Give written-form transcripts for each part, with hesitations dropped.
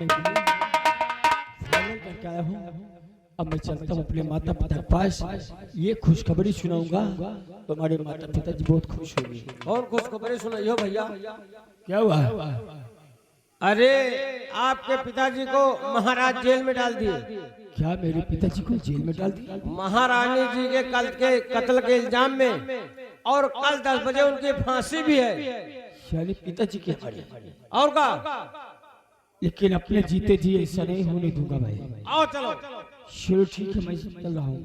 मैं फाइनल करके आया हूँ। अब मैं चलता हूँ अपने माता पिता के पास, ये खुशखबरी सुनाऊंगा, तुम्हारे माता पिता जी बहुत खुश होंगे। और खुशखबरी सुनाइयो भैया। क्या हुआ? अरे आपके पिताजी को महाराज जेल में डाल दिए। क्या मेरे पिताजी को जेल में डाल दिया? महारानी जी के कत्ल के इल्जाम में, और कल 10 बजे उनकी फांसी भी है। यानी पिताजी के हरे। और का? लेकिन अपने जीते जी ऐसा नहीं होने दूंगा भाई। आओ चलो। चलो ठीक है, मैं चल रहा हूँ।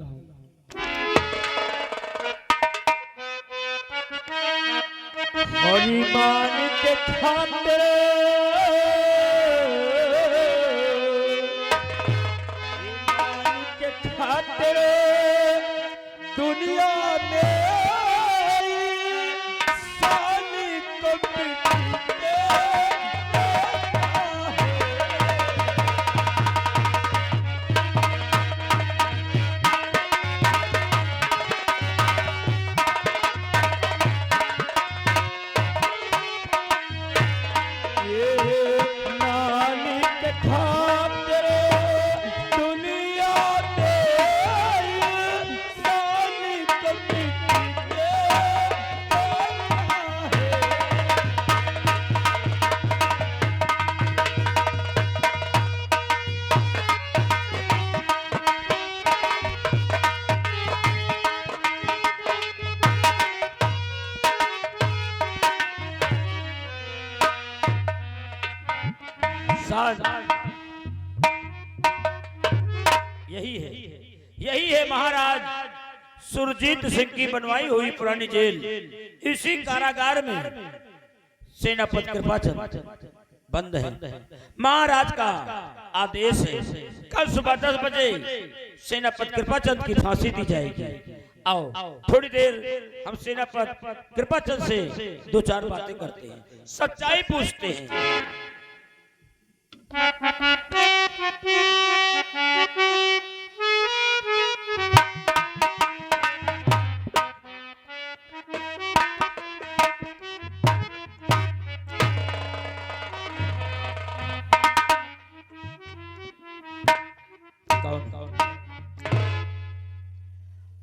हरिमान के खातिर दुनिया में साली को पिटते यही है महाराज सुरजीत सिंह की बनवाई हुई पुरानी जेल। इसी कारागार में सेनापति कृपाचंद बंद है। महाराज का आदेश है, कल सुबह 10 बजे सेनापति कृपाचंद की फांसी दी जाएगी। आओ थोड़ी देर हम सेनापति कृपाचंद से 2-4 बातें करते हैं, सच्चाई पूछते हैं।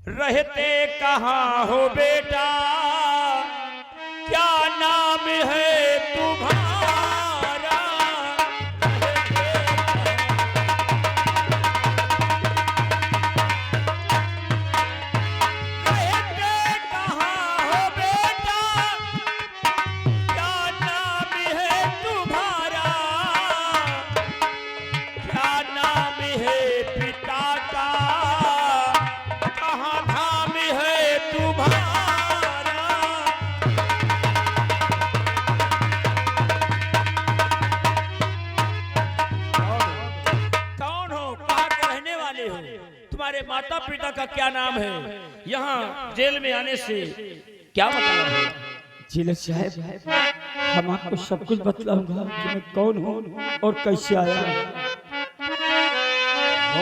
रहते कहाँ हो बेटा, क्या नाम है तुम्हारा? रहते कहाँ हो बेटा, क्या नाम है तुम्हारा? क्या नाम है पिता का, माता पिता का क्या नाम है? यहाँ जेल में आने से क्या मतलब है? जेलर साहब, हम आपको सब कुछ बतलाऊंगा कि मैं कौन हूँ और कैसे आया।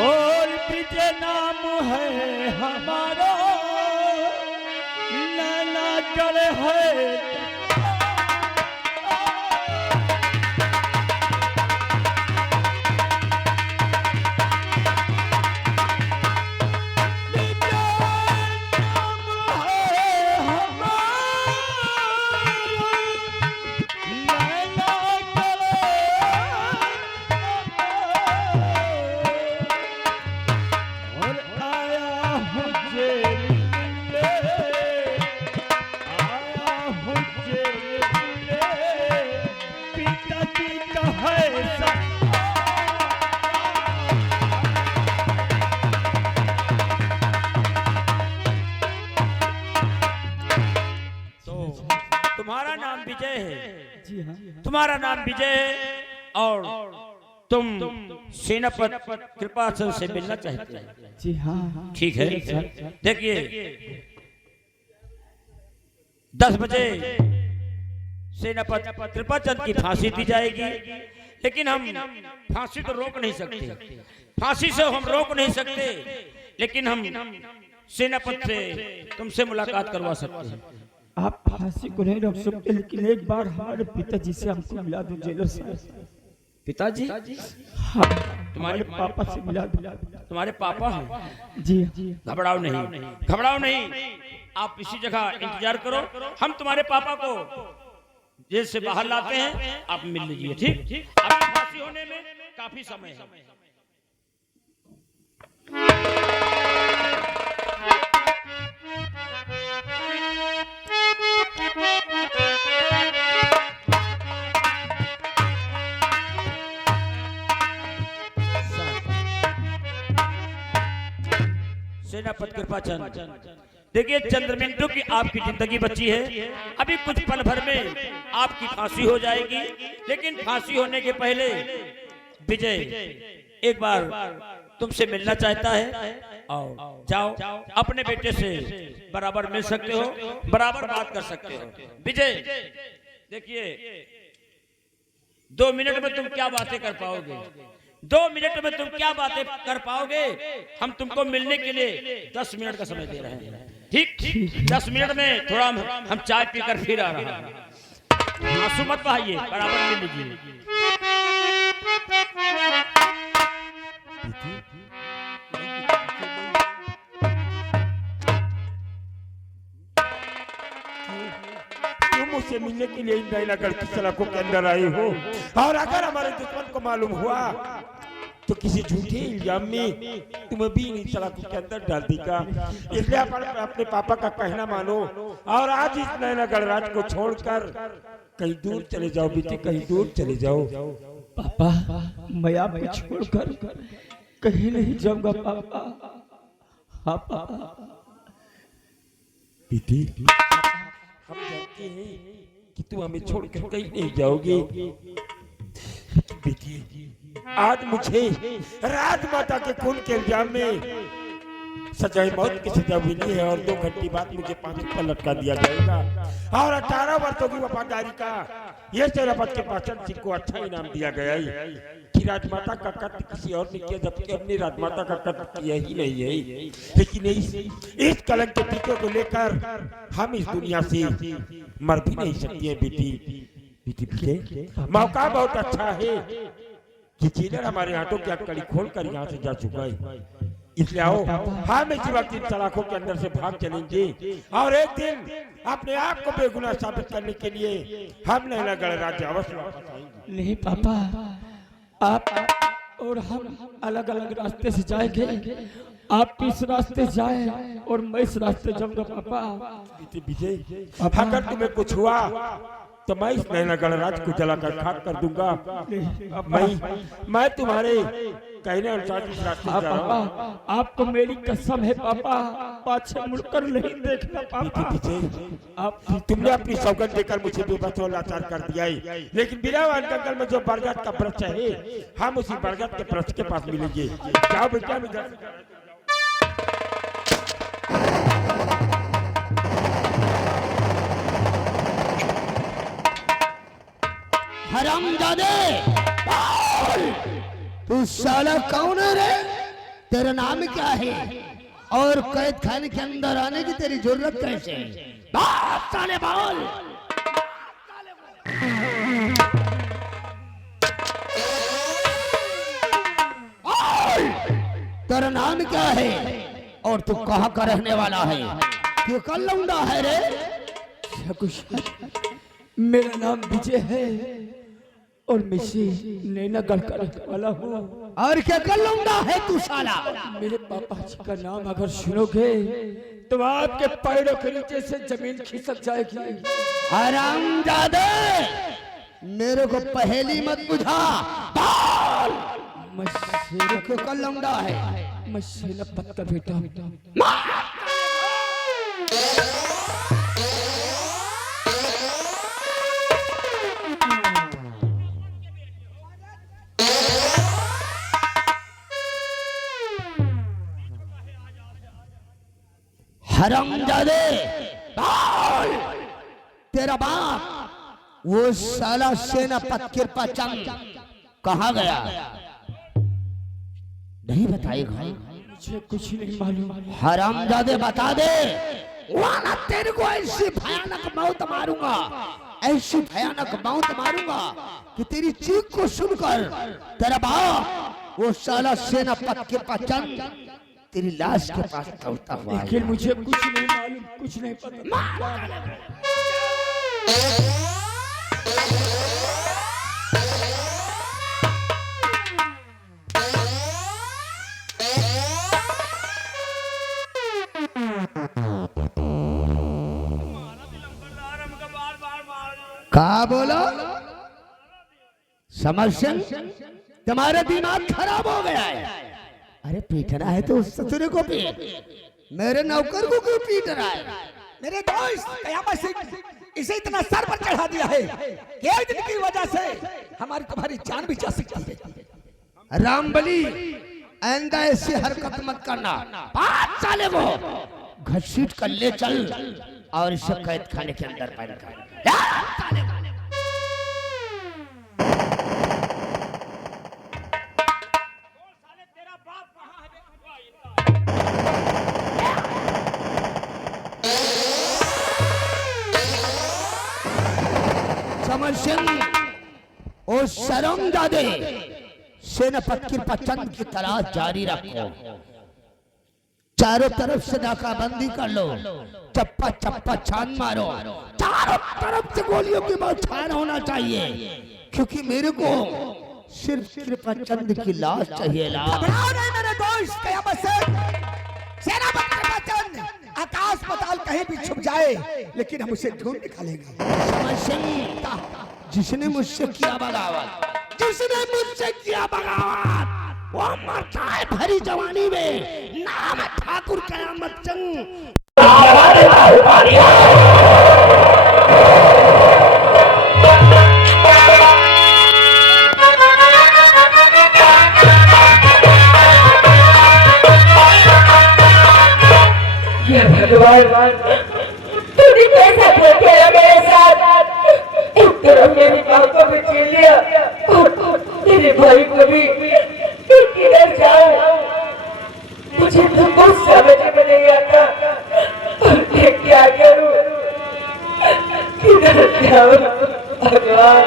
और पीछे नाम है हमारा, नैना जल है तुम्हारा नाम विजय है। जी हाँ, तुम्हारा नाम विजय है और तुम सेनापति कृपाचंद से मिलना चाहते हैं। जी हाँ, ठीक है। देखिए 10 बजे सेनापति कृपाचंद की फांसी दी जाएगी, लेकिन हम फांसी तो रोक नहीं सकते, फांसी से हम रोक नहीं सकते, लेकिन हम सेनापति से तुमसे मुलाकात करवा सकते हैं। आप फांसी को नहीं रोक सकते, लेकिन एक बार हमारे पिताजी से हमको मिला दो जेलर साहब। पिताजी हाँ, तुम्हारे पापा से मिला दिला। तुम्हारे पापा हैं? जी घबराओ नहीं, घबराओ नहीं, आप इसी जगह इंतजार करो, हम तुम्हारे पापा को जेल से बाहर लाते हैं, आप मिल लीजिए। ठीक, अभी फांसी होने में काफी समय है। सेनापति कृपाचंद, देखिए चंद्र मिनटों की आपकी जिंदगी बची है, अभी कुछ पल भर में आपकी फांसी हो जाएगी, लेकिन फांसी होने के पहले विजय एक बार तुमसे मिलना चाहता है। और जाओ, अपने बेटे से बराबर मिल सकते हो, बराबर बात कर सकते हो। विजय देखिए 2 मिनट में तुम क्या बातें कर पाओगे, 2 मिनट में तुम क्या बातें कर पाओगे। हम तुमको मिलने के लिए 10 मिनट का समय दे रहे हैं। ठीक, 10 मिनट में थोड़ा हम चाय पीकर फिर आ रहा है। आंसू मत बहाइए, बराबर मिल लीजिए। तुम मुझसे मिलने के लिए नैनागढ़ की सड़कों के अंदर आए हो, और अगर हमारे दुश्मन को मालूम हुआ तो किसी झूठे इल्जाम में तुम्हें भी इन सड़कों के अंदर डाल देगा। इसलिए अपने पापा का कहना मानो और आज इस नैनागढ़ राज को छोड़कर कहीं दूर चले जाओ बेटे, कहीं दूर चले जाओ। पापा, मैं आपको छोड़कर कहीं नहीं जाऊंगा पापा। हाँ पापा। बेटी, हम जानते हैं कि तुम हमें छोड़कर कहीं नहीं जाओगे। बेटी, आज मुझे राजमाता के खून के इल्जाम में सजाए मौत की सजा मिली है, और 2 घंटे बाद मुझे फांसी पर लटका दिया जाएगा, और 18 वर्षों की वफादारी का यह सेनापति के पाचन सिंह को अच्छा इनाम दिया गया है कि राजमाता का कत्ल किसी और ने किया, जबकि अपनी राजमाता का कत्ल किया ही नहीं है। लेकिन इस कलंक के टीके को लेकर हम इस दुनिया से मर भी नहीं सकती है। बेटी मौका बहुत अच्छा है कि चीलर हमारे हाथों की कड़ी खोलकर यहाँ से जा चुका है। इसलिए आओ, हम इसी वक्त इन सलाखों के अंदर से भाग चलेंगे, और एक दिन अपने आप को बेगुनाह साबित करने के लिए हम नैनागढ़ राज्य अवश्य वापस आएंगे। नहीं पापा, आप और हम अलग अलग रास्ते से जाएंगे। आप इस रास्ते जाए और मैं इस रास्ते जाऊंगा पापा। विजय, अगर तुम्हें कुछ हुआ तो मैं इस नैनागढ़ राज को जलाकर खाक कर दूंगा। मैं तुम्हारे कहने अनुसार इस रास्ते जा रहा हूं। आपको मेरी कसम है पापा, पाछे मुड़कर नहीं देखना पापा। आप तुमने अपनी सौगंध देकर मुझे बेबस और लाचार कर दिया है, लेकिन बिलावान जंगल में जो बरगद का वृक्ष है, हम उसी बरगद के वृक्ष के पास मिलेंगे। जाओ बेटा, हरामजादे, तू साला कौन है रे? तेरा नाम क्या है और कैद खाने के अंदर आने की तेरी जरूरत कैसे है? बात साले बोल। तेरा नाम क्या है और तू कहाँ का रहने वाला है? क्यों कल लौंडा है रे? मेरा नाम विजय है और मैं नैनागढ़ का रहने वाला हूँ। और क्या कर लौंडा है तू साला? मेरे पापा जी का नाम अगर सुनोगे तो आपके पैरों के नीचे से जमीन खिसक जाएगी। हरामजादे, मेरे को पहेली मत बुझा। मैं शेर क्यों कर लौंडा है? मैं सेनापति का बेटा हूँ। हरामजादे, तेरा बाप वो साला सेनापति कृपाचंद कहाँ गया? नहीं बताएगा? मुझे कुछ नहीं मालूम। हरामजादे बता दे, वरना तेरे को ऐसी भयानक मौत मारूंगा ऐसी भयानक मौत मारूंगा कि तेरी चीख को सुनकर तेरा बाप वो साला सेनापति के पचन तेरी लाश के पास दौड़ता हुआ लेकिन मुझे कुछ नहीं मालूम, कुछ नहीं पता। कहा बोलो समस्या, तुम्हारा दिमाग खराब हो गया है। अरे पीटना है तो उस ससुरे को पीट, मेरे नौकर को क्यों पीट रहा है? मेरे दोस्त कयामत से इसे इतना सर पर चढ़ा दिया है कि एक दिन की वजह से हमारी तुम्हारी जान भी जा सकती है। रामबली आइंदा ऐसी हरकत मत करना। 5 साले को घसीट कर ले चल और इसे कैद खाने के अंदर बंद कर। ओ शर्मजादे, सेनापति कृपाचंद की तलाश जारी रखो। चारों तरफ से नाकाबंदी कर लो, चप्पा चप्पा छान मारो, चारों तरफ से गोलियों की बौछार होना चाहिए, क्योंकि मेरे को सिर्फ कृपाचंद की लाश चाहिए। घबराओ नहीं मेरे दोस्त कयामत से सेनापति कृपाचंद आकाश पाताल कहीं भी छुप जाए लेकिन हम उसे ढूंढ निकालेंगे। जिसने मुझसे किया बगावत, जिसने मुझसे किया बगावत, वो मरता है भरी जवानी में। नाम ठाकुर कयामत चंद। भगवान तूने कैसा खेला मेरे साथ? एक तरफ मेरी माँ को भी छीन लिया और तेरे भाई को भी। किधर जाऊं मुझे तो कुछ समझ में नहीं आता और मैं क्या करूं? किधर जाऊं भगवान?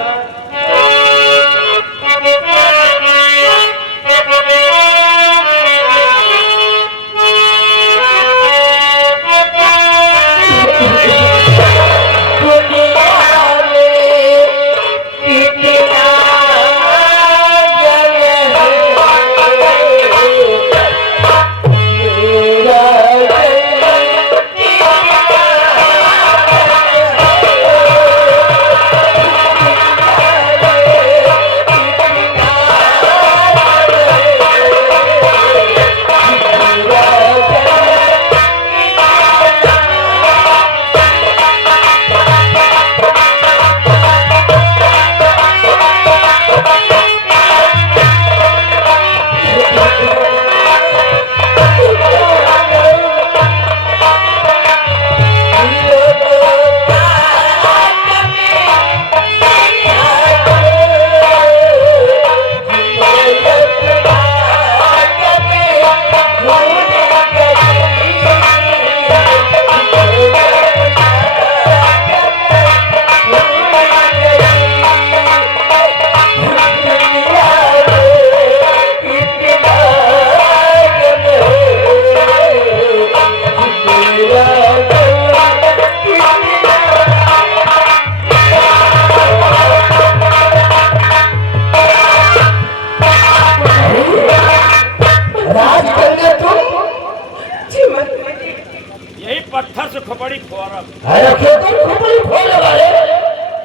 पत्थर से खोपड़ी फोड़ब।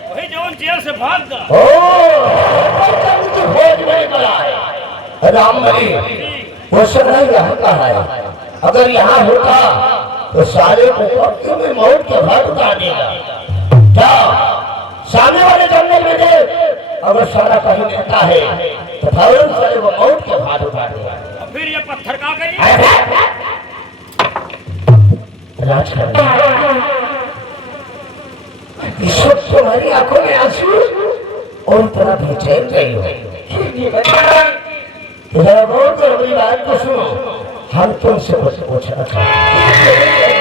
वही जवन जेल से भाग गया। रामबली वो सब नहीं रहता है। अगर यहाँ होता तो सारे को में मौत के घाट उतार देगा। क्या सामने वाले जंगल में दे, अगर सारा कहीं रहता है तो फौरन सारे वो मौत के घाट उतार देगा। फिर ये पत्थर कहाँ गई? तुम्हारी आंखों में आंसू और तरह बेचैन गई हो। बहुत बड़ी बात को सुनो, हम तुमसे कुछ पूछना चाहते हैं।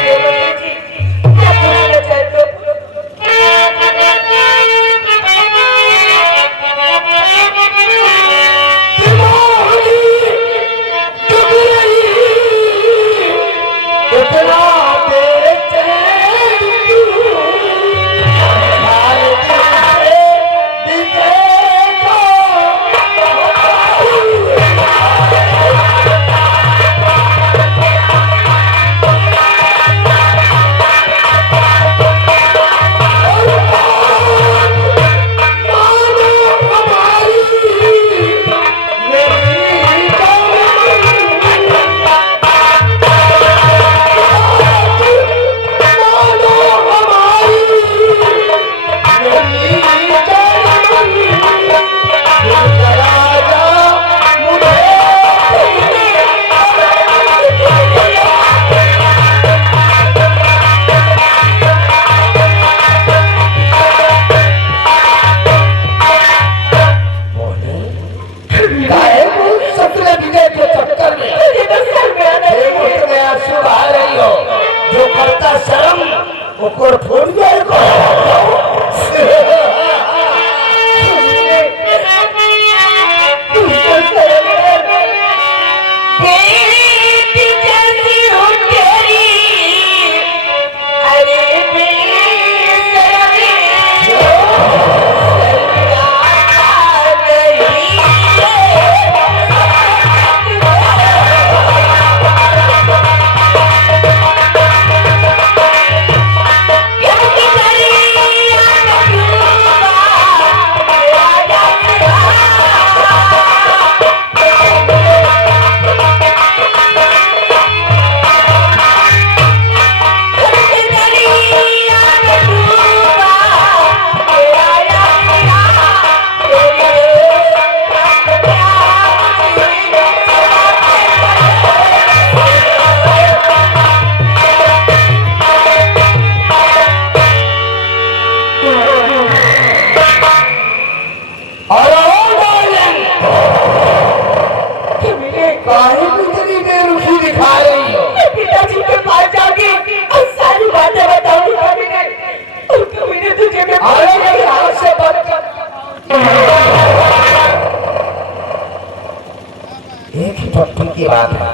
छुट्टी की बात है।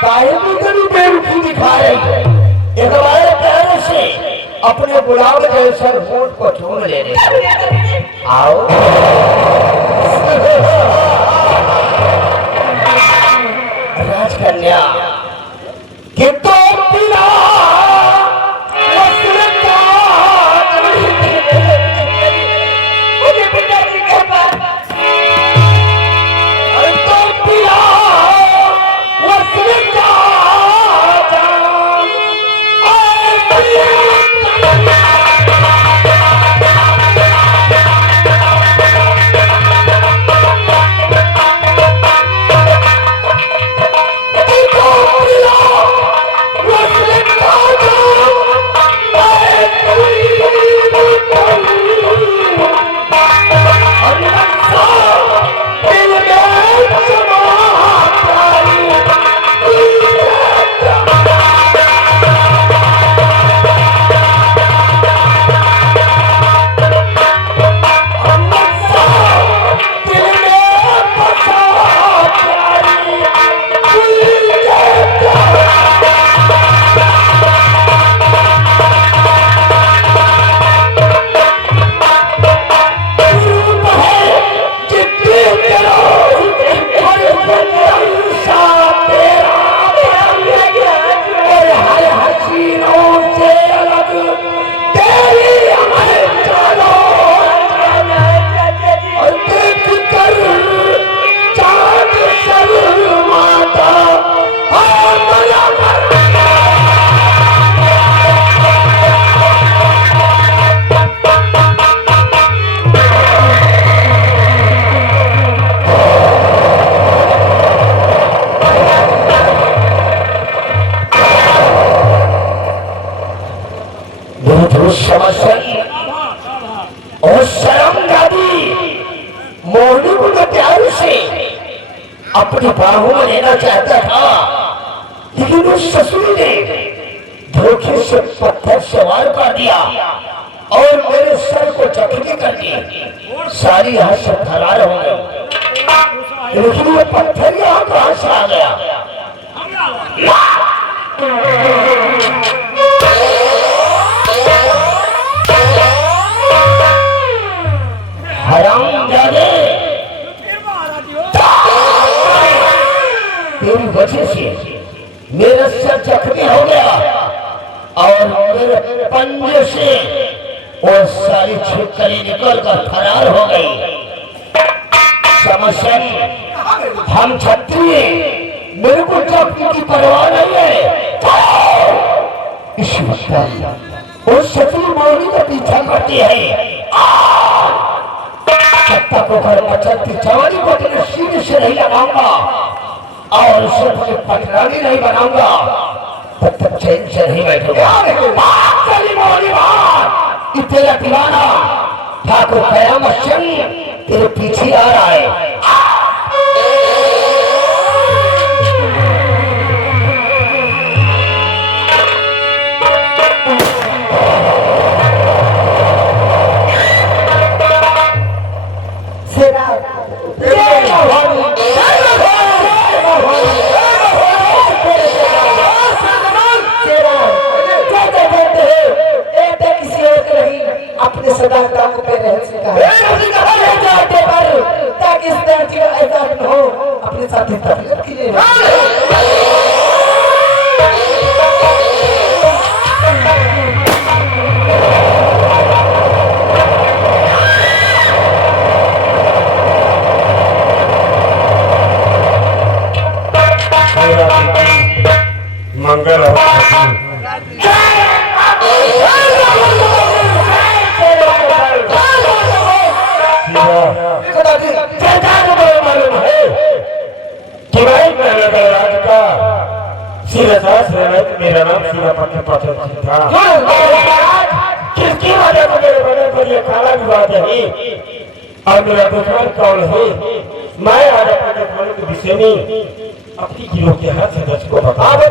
काहे को तेरी बेवकूफी दिखा रही है? एक बार पैरों से अपने गुलाब जैसा होंठ को चूम लेने दो। आओ। राजकन्या कि तो पिला अपनी बाहों में लेना चाहता था, लेकिन उस ससुर ने धोखे से पत्थर सवार कर दिया और मेरे सर को जख्मी कर दिया। सारी हंस फरार हो गई, लेकिन ये पत्थर यहाँ कहां से आ गया? हरामजादे, तेरी वजह से मेरा सर जख्मी हो गया और मेरे पंजे से वो सारी छिपकली निकल कर फरार हो गई। समझे? हम क्षत्रिय, मेरे को जख्मी की परवाह नहीं है। इस वक्त वो सती मोहिनी का पीछा करती है। सत्ता को घर मचलती जवानी को तेरे सीने से नहीं लगाऊंगा और उसे मुझे पटरानी नहीं बनाऊंगा, तब तक चैन से नहीं बैठूंगा। तेरा दीवाना ठाकुर कयामत सिंह तेरे पीछे आ रहा है। अपने सदाकत को पे रह सका है ताकि इस तरह की आजाद हो अपने साथी तबलीग के लिए। मंगल मेरा नाम सेनापति था। किसकी वजह से मेरे बड़े पर ये काला विवाद है और मेरा दुश्मन कौन है? मैं आज अपने दुश्मन के विषय में अपनी गिरोह के हाथ सदस्य को बताइए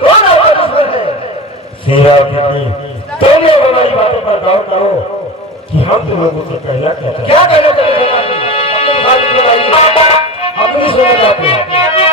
कौन आपका दुश्मन है? सेरा तुम लोग हमारी बातों पर गौर करो कि हम तुम लोगों से कहना क्या कहना चाहते हैं? हम नहीं सुनना चाहते।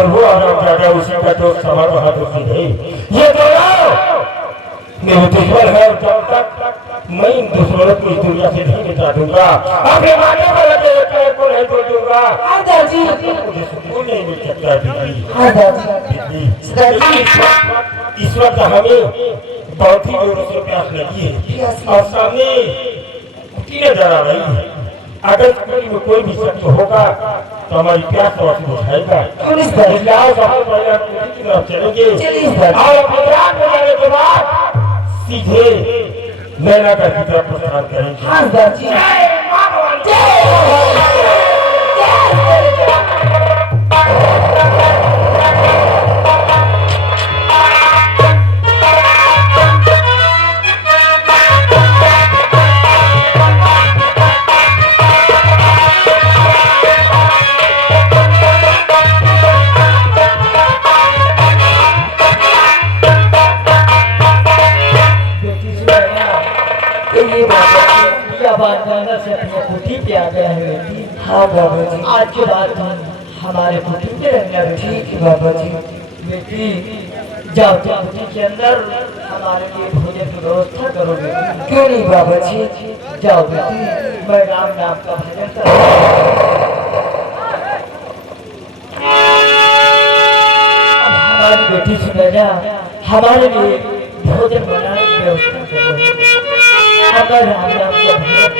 और वो हरामजादा उसी का तो सवार बहादुर सिंह है। ये दोनों मेरे दुश्मन है और जब तक मैं इन दुश्मनों को इस दुनिया से नहीं मिटा दूंगा, अपने माने वाला तेरे पैर को नहीं छोड़ दूंगा। मुझे सुकून नहीं मिल सकता दीदी। इस वक्त हमें बहुत ही जोरों से प्यास लगी है और सामने नजर आ रही है। अगर में कोई भी शख्स होगा तो हमारी प्यास और बुझाएगा। इसलिए आओ सबसे पहले हम कुटी की तरफ चलेंगे और अपने रात में जाने के बाद सीधे नैनागढ़ की तरफ प्रस्थान करेंगे। हाँ बाबा जी, आज के बाद हमारे कुटी में रहना भी ठीक है बाबा जी। बेटी जाओ जाओ कुटी के अंदर हमारे लिए भोजन की व्यवस्था करो बेटी। क्यों नहीं बाबा जी, जाओ बेटी, मैं राम नाम का भजन करूँ। हमारी बेटी सुनैना हमारे लिए भोजन बनाने की व्यवस्था करो। अगर राम नाम का भजन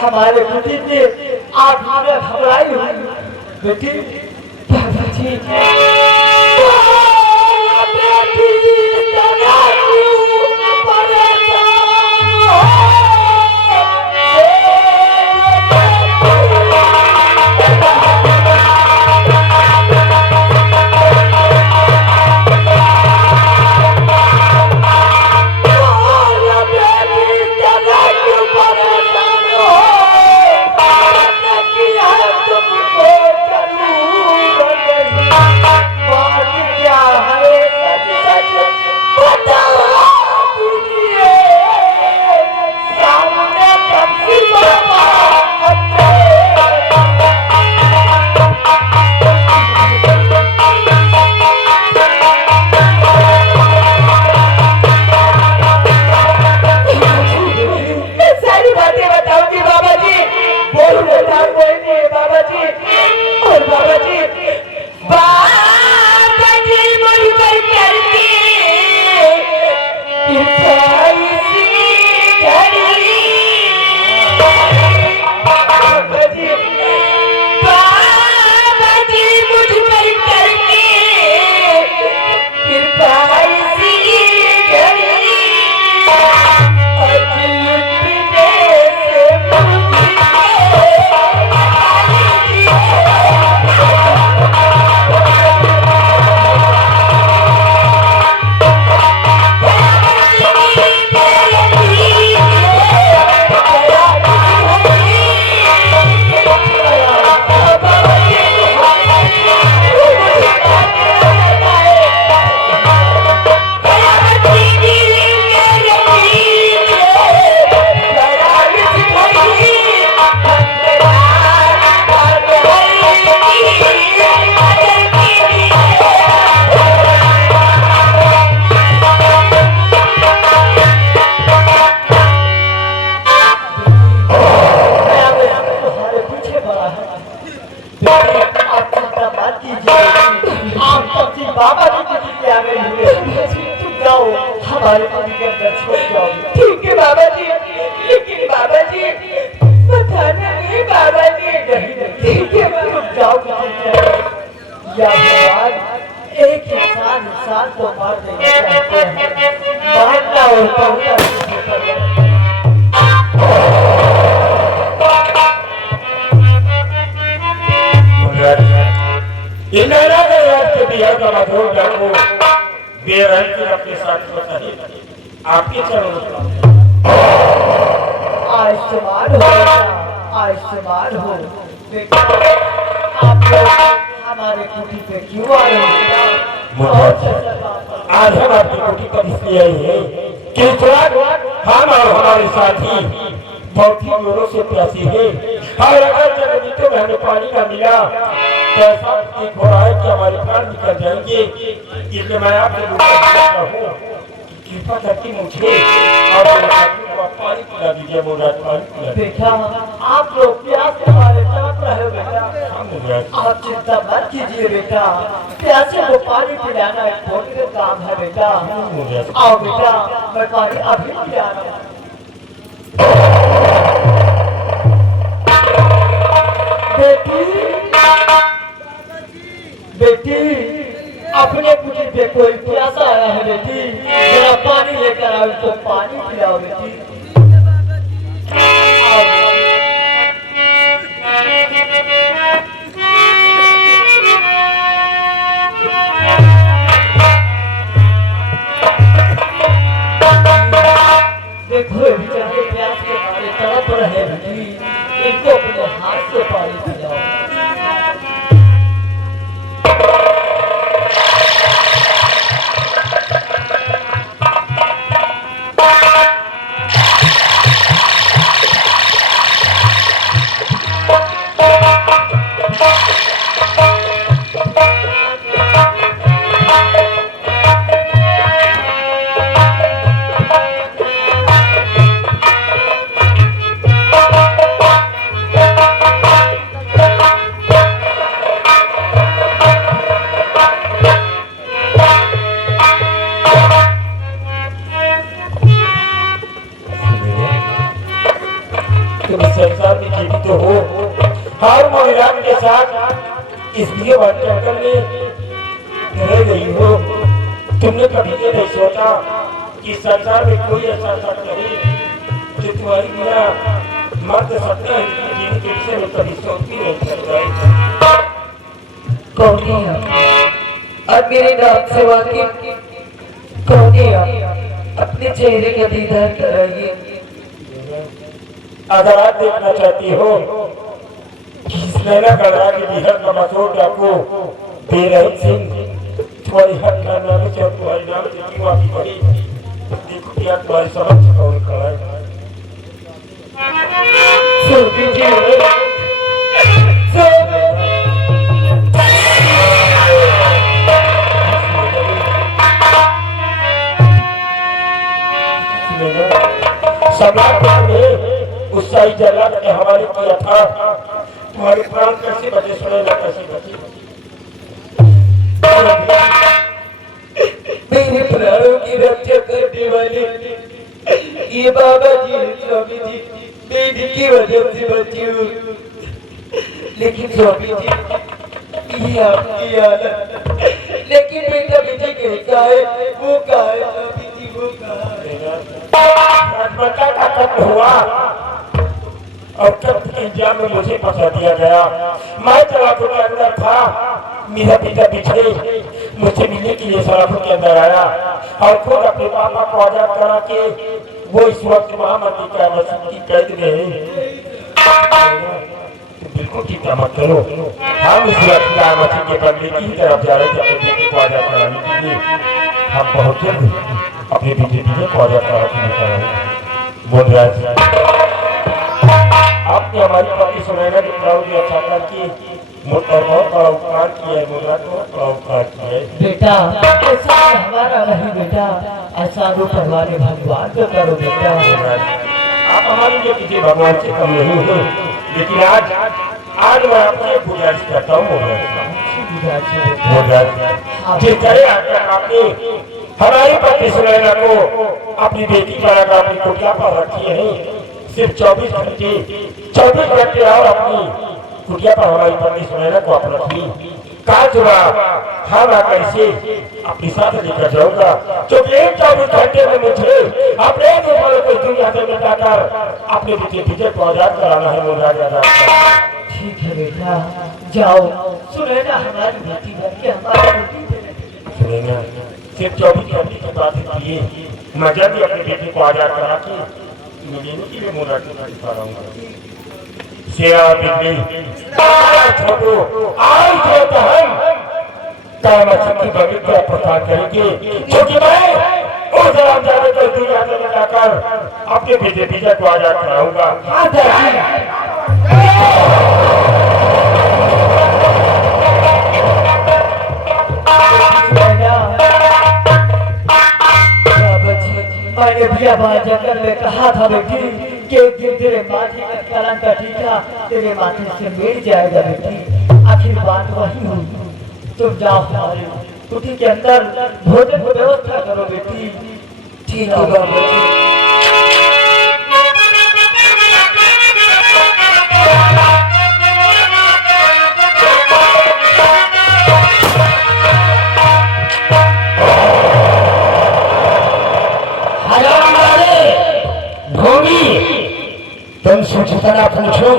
हमारे कुटी में आप घबराई हुई बेटी। बाबा जी बाबा जी की चिट्ठी आ गई हुई जाओ हमारे पति के अंदर छोड़ जाओ। ठीक है बाबा जी, लेकिन बाबा जी बताना नहीं बाबा जी। ठीक है तुम जाओ या भगवान एक इंसान को मार देना चाहते हैं, मारना और पहुंचा ये नारा ने आपके बिहार का मधुर डाको बेरहम के अपने साथ बताइए आपके चरणों आयुष्मान हो बेटा, आयुष्मान हो बेटा। आप लोग हमारे कुटी पे क्यों आए हो बेटा? आज हम आपकी कुटी पर इसलिए आए हैं कि हम और हमारे साथी बहुत ही जोरों से प्यासी है और अगर जगजीतों में हमें पानी न मिला तो ऐसा एक हो रहा है कि हमारे प्राण निकल जाएंगे। इसलिए मैं आपसे हूँ कृपा करके मुझे और पानी पिला दीजिए। मोराज पानी पिला दीजिए। बेटा आप लोग प्यास के मारे तड़प रहे हो बेटा, आप चिंता मत कीजिए बेटा, प्यासे को पानी पिलाना एक पुण्य का काम है बेटा। आओ बेटा मैं पानी अभी पिला रहा हूं। बेटी बेटी अपने कुटी पे कोई प्यासा आया है बेटी, जरा पानी लेकर आओ तो पानी पिलाओ बेटी। देखो ये बेचारे प्यास के मारे तड़प रहे बेटी, इनको अपने हाथ से पानी पिलाओ। संसार में जीवित हो हर महिलाओं के साथ इसलिए वाक्यांकन में रह गई हो। तुमने कभी ये नहीं सोचा कि संसार में कोई ऐसा शख्स नहीं जो तुम्हारी बिना मर्द सकता है जिनके विषय में कभी सोच भी नहीं सकता। कौन है आप? अब मेरे नाम से वाकिफ कौन है आप? अपने चेहरे का दीदार कराइए। अगर आप देखना चाहती हो कि इस नैना गढ़ा के बिहार का मशहूर डाकू बेरहम सिंह तुम्हारी हर नाम से और तुम्हारे नाम से क्यों आपकी बड़ी देखो क्या तुम्हारी समझ कौन खड़ा है। सुन दीजिए सम्राट ने उत्साही जल्लाद के हवाले किया था। तुम्हारे प्राण कैसे बचे सुनेगा कैसे बचे? मेरे प्राणों की रक्षा करने वाले ये बाबा जी स्वामी जी बेटी की वजह से बची हूँ। लेकिन स्वामी जी ये आपकी हालत, लेकिन बेटा बेटी कैसा है वो कहा है स्वामी जी वो कहा का कत्ल हुआ और कत्ल के इल्जाम में मुझे फंसा दिया गया। मैं सलाखों के अंदर था, मेरा पिता पीछे मुझे मिलने के लिए सलाखों के अंदर आया और खुद अपने पापा को आजाद करा के वो इस वक्त महामंत्री का मसीह की कैद में है। बिल्कुल चिंता मत करो, हम इस वक्त का मसीह के बदले की तरफ जा रहे थे अपने बेटे को आजाद कराने के लिए। हम बहुत जल्द अपने बेटे को आजाद कराने बोल रहा है। आपने हमारी पति सुनैना के प्राणों की रक्षा करके मुझ पर बहुत बड़ा उपकार किया है। मुझे बहुत बड़ा उपकार किया है बेटा। ऐसा हमारा नहीं बेटा, ऐसा रूप हमारे भगवान को करो बेटा। आप हमारे लिए किसी भगवान से कम नहीं हो, लेकिन आज मैं आपसे गुजारिश करता हूँ जिस तरह आपने हमारी पत्नी सुनैना को अपनी बेटी बनाकर अपनी कुटिया पर रखी है, सिर्फ 24 घंटे और अपनी कुटिया पर हमारी पत्नी सुनैना को आप रखी। काज हुआ हम कैसे अपनी साथ लेकर जाऊंगा, क्योंकि 24 घंटे में मुझे अपने को दुनिया से मिटाकर अपने बेटे विजय को आजाद कराना है। वो राजा ठीक है बेटा जाओ, सुनैना हमारी बेटी बन के हमारी बेटी दे दे। सुनैना सिर्फ 24 घंटे की बात है, ये मैं जब भी अपने बेटे को आजाद करा के मिलने के लिए मोरा के दिखा रहा हूँ। शेरा बिल्ली छोटो आज जो तो हम कामाक्षी की पवित्र प्रसाद करेंगे, क्योंकि मैं उस राम जाने को दुनिया में लगाकर अपने बेटे पीछे को आजाद कराऊंगा। मैंने भैया बाहर जाकर मैं कहा था बेटी कि एक दिन तेरे माथे का कलंक का टीका तेरे माथे से मिट जाएगा बेटी। आखिर बात वही हुई। तुम जाओ हमारे कुटी के अंदर भोजन की व्यवस्था करो बेटी। ठीक है बाबा जी। तुमसे जितना पूछो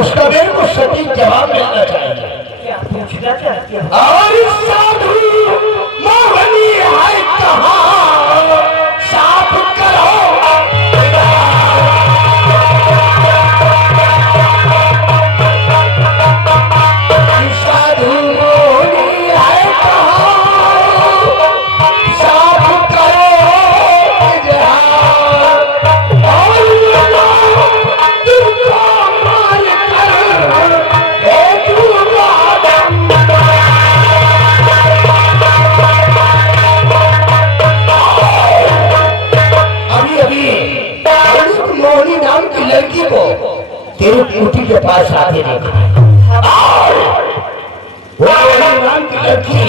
उसका मेरे को सटीक जवाब मिलना चाहिए। क्या पूछना चाहते हो? और साधु मोहनी है कहाँ साफ करो। साधु मोहनी है कहाँ साफ करो। लड़की को तेरी कुटी के पास आते देखा। वो नाम की लड़की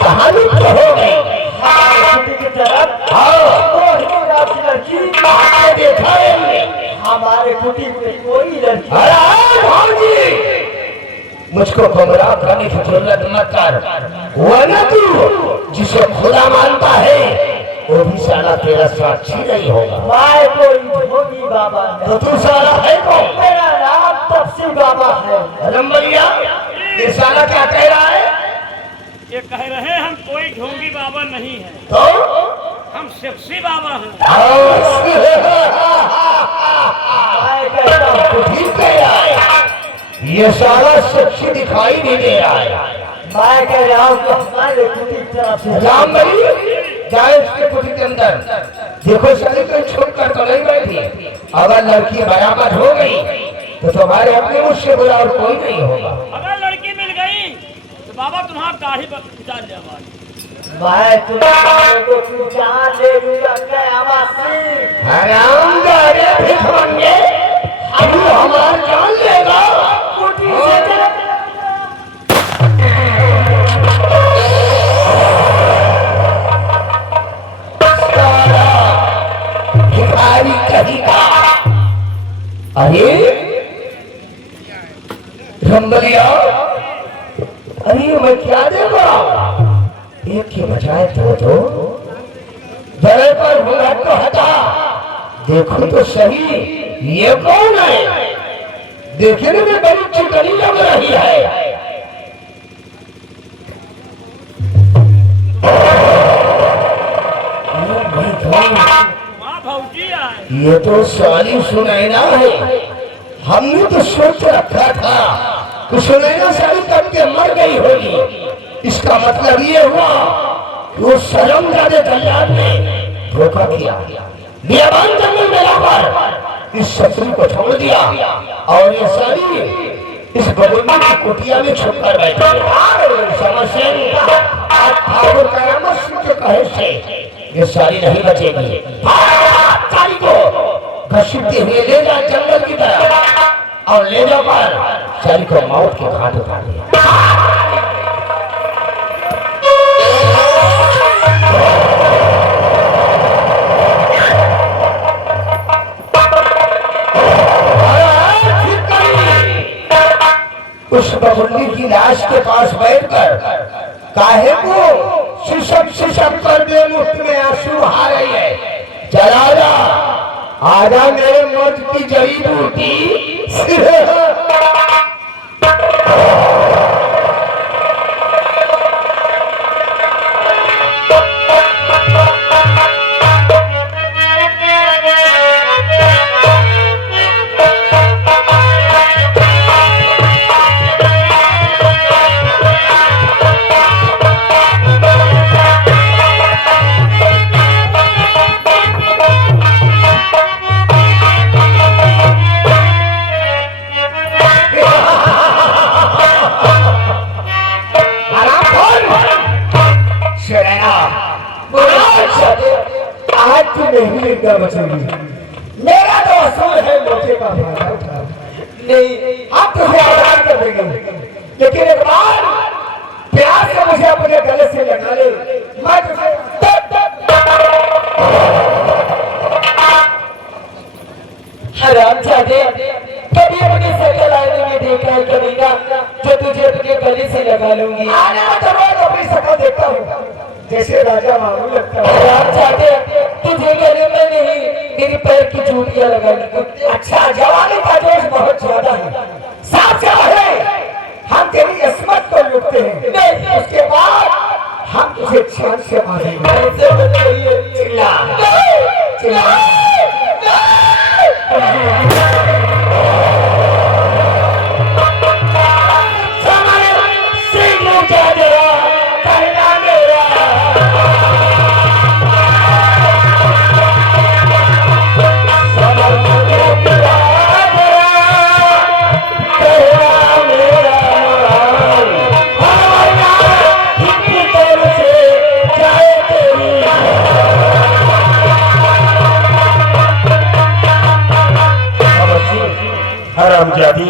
कहाँ लुप्त हो गई? देखा हमारे कुटी में कोई लड़की। मुझको गुमराह करने की जरूरत मत कर। वो न तू जिसे खुदा मानता है वो भी साला तेरा साक्षी नहीं होगा। मैं कोई ढोंगी बाबा नहीं। तो तू साला है कौन? मेरा नाम तपसी बाबा है। रंबलिया ये साला क्या कह रहा है? ये कह रहे हम कोई ढोंगी बाबा नहीं है, तो हम सेक्सी बाबा हैं। मैं कहता हूँ ठीक कह रहा है। ये साला सेक्सी दिखाई नहीं दे रहा है। मैं कह रहा हूँ कि हमारे कुटी की तरफ से राम भाई जाए उसके कुटी के अंदर देखो साली कोई छोड़ कर तो नहीं बैठी। अगर लड़की बराबर हो गई तो तुम्हारे अपने मुझसे बुरा और कोई नहीं होगा। अगर लड़की मिल गई तो बाबा तुम्हारा दाढ़ी उतार ले हमारी। मैं तुम्हें जान ले लूंगा कयामत। हराम जाने भिखमंगे अभी हमार जान लेगा। कुटी से चले कहेगा अरे रंबलिया अरे मैं क्या देखा एक के बजाय दो जरे पर घूंघट तो हटा देखो तो सही ये कौन है? देखने में बड़ी चिकनी लग रही है। ये तो साली सुनैना है। हमने तो सोच रखा था कि सुनैना साली करके मर गई होगी। इसका मतलब ये हुआ कि वो शर्मजादे कल्याण ने धोखा किया। बियाबान जंगल में लाकर इस शत्रु को छोड़ दिया और ये साली इस बबुनी की कुटिया में छुप कर बैठी। समझे ठाकुर कयामत के कहे से ये साली नहीं बचेगी। साली को घसीटते हुए ले जा जंगल की तरफ और ले जा पर साली को मौत के घाट उतार दिया। उस बबुनी की लाश के पास बैठकर काहे को सिसक कर बेमुफ्त में आंसू आ रही है। चला जा आजा मेरे मौत की जड़ी बूटी। क्या बचेगी। मेरा तो असूल है मोचे का फायदा उठा। नहीं, हम तुझे आजाद कर देंगे, लेकिन एक बार प्यार से मुझे अपने गले से लगा ले। मैं तुझे हरामजादे, कभी अपनी शक्ल आईने में देखा है कमीना जो तुझे अपने गले से लगा लूंगी। आने में तो रोज अपनी शक्ल देखता हूँ, जैसे राजा मामू लगता है। हरामजादे, तुझे गले में नहीं मेरी पैर की चूड़ियां लगानी। अच्छा, जवानी का जोश बहुत ज्यादा है, साफ है। हम तेरी इसमत को लूटते हैं, नहीं उसके बाद हम तुझे जान से मारेंगे। ऐसे बताइए। चिल्ला चिल्ला। हरामजादी,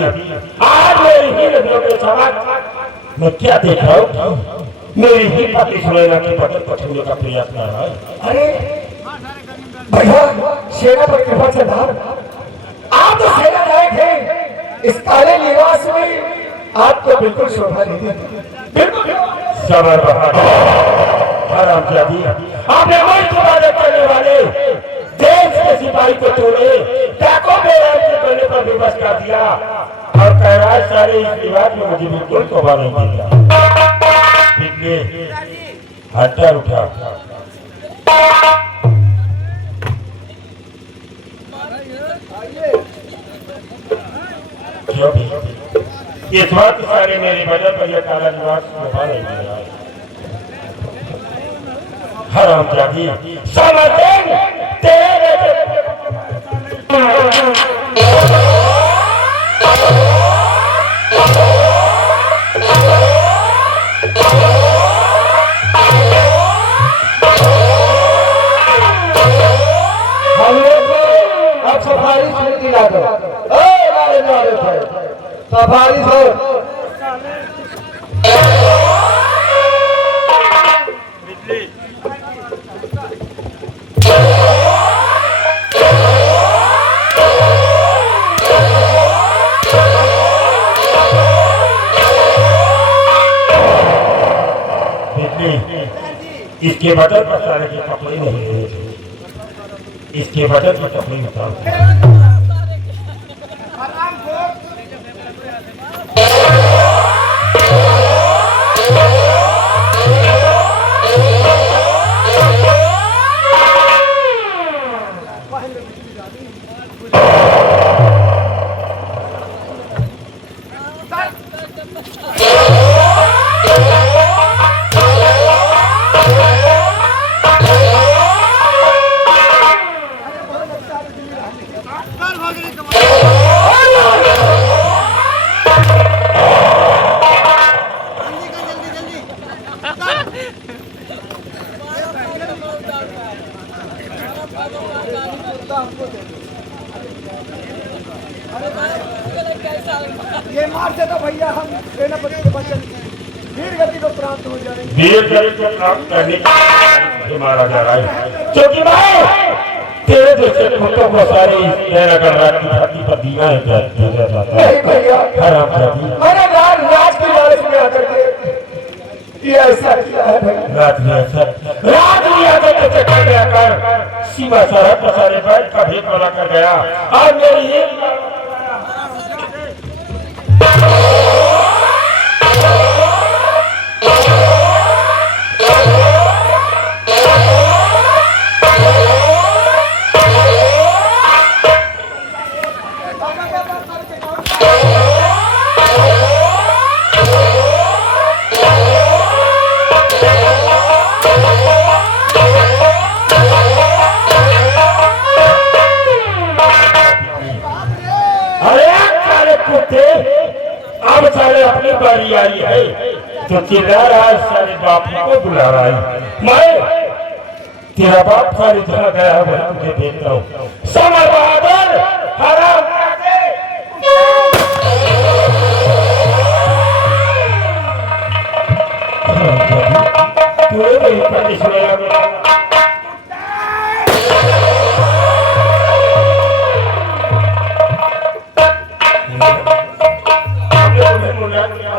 आज मेरी ही नजरों के सामने मैं क्या देख रहा हूँ? मेरी ही पति सुनैना की पति पछुने का प्रयास कर रहा है। अरे भैया, सेनापति कृपा सरदार, आप तो सेना नायक हैं, इस काले निवास में आपको बिल्कुल शोभा नहीं देती। बिल्कुल समर हरामजादी, आपने मुल्क की मदद करने वाले देश के सिपाही को तोड़े, डाको बेराम के करने पर विवश कर दिया और कैराज सारे इस विवाद में मुझे बिल्कुल शोभा नहीं दिया। हटा उठा क्यों भी इस वक्त सारे मेरी वजह पर यह काला निवास शोभा नहीं दे रहा है। हरामजादी, समझें तेरे अब सफारी से दिला दो। सफारी से इसके बदल पर सारे के कपड़े नहीं थे, इसके बदल में कपड़े निकाल। ये मार से तो भैया हम सेनापति के बचन वीर गति को प्राप्त हो जाएंगे। वीर गति को प्राप्त करने के मारा जा रहा है, क्योंकि मैं तेरे जैसे पुत्रों को सारी नगर रात की धरती पर दिया है क्या दिया जाता है। भैया हरामजादी, मैंने राज की लालच में आकर के ये ऐसा किया है भैया। रात में आकर के चक्कर में आकर सीमा सरहद पर सारे बैठ का भेद बना कर गया और मेरी अपनी बारी आई है तो चिल्ला रहा है, सारे बापू को बुला रहा है। मैं तेरा बाप खाली जहाँ गया है मैं तुझे देखता हूँ। समर बहादुर हराम तू नहीं पति सुनेगा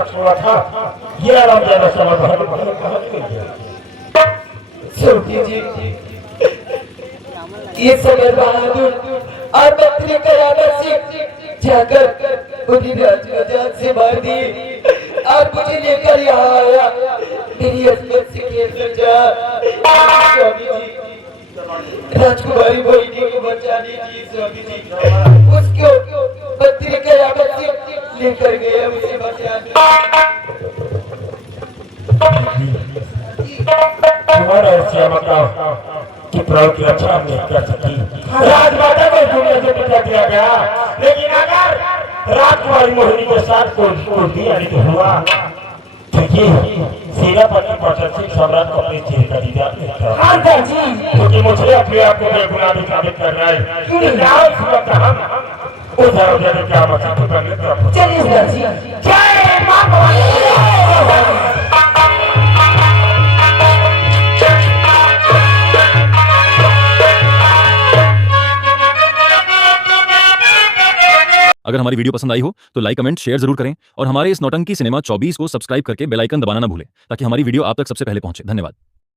छोड़ा था ये आराम ज्यादा समर बहादुर कहाँ निकल गया? सुखी जी, ये समर बहादुर और मंत्री कयामत सिंह जाकर उन्हीं राजजात से मार दी और मुझे लेकर यहाँ आया। मेरी असमत से खेल कर जा स्वामी जी, राजकुमारी मोहिनी को बचा लीजिए स्वामी जी। उसको मंत्री कयामत सिंह लेकर गया, उसे बचा तुम्हारा ऐसा बताओ कि प्रभु की रक्षा नहीं कर सकी। राजमाता को दुनिया से मिटा दिया गया, लेकिन अगर राजकुमारी मोहिनी के साथ कोई दिया नहीं हुआ तो ये सेनापति पाचन सिंह सम्राट को अपने चेहरे का दीदार नहीं करा। क्योंकि मुझे अपने आप को बेगुनाह भी साबित कर रहा है। हम उधर उधर क्या बचा तो करने का चलिए जय मां भवानी। अगर हमारी वीडियो पसंद आई हो तो लाइक कमेंट शेयर जरूर करें और हमारे इस नौटंकी सिनेमा 24 को सब्सक्राइब करके बेल आइकन दबाना ना भूलें ताकि हमारी वीडियो आप तक सबसे पहले पहुंचे। धन्यवाद।